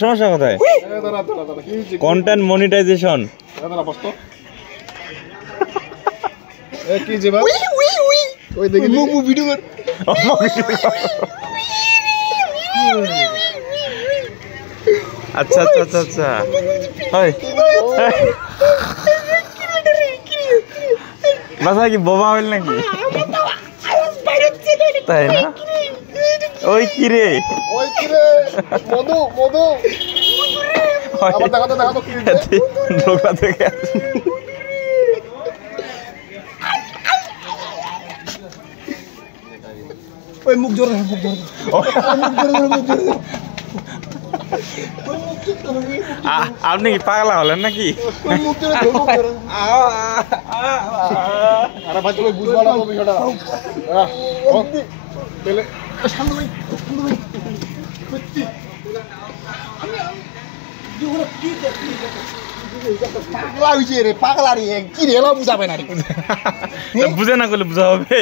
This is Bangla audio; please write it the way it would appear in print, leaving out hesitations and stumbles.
সমস্যা কোথায়? কন্টেন্ট মনিটাইজেশন আচ্ছা আচ্ছা আচ্ছা আচ্ছা বাসা কি বোবা হইল নাকি? তাই না? ওই কি রে মধু মধু ঢোকা থেকে ওই মুখ জোরে মুখ জোরে আপনি কি পাগলা হলেন নাকি? আরে ভাই তুমি বুঝবা না বিষয়টা পেলে পাগলা হয়েছে রে পাগলা রে কি রে বুঝাবে না বুঝে না করলে বুঝা হবে।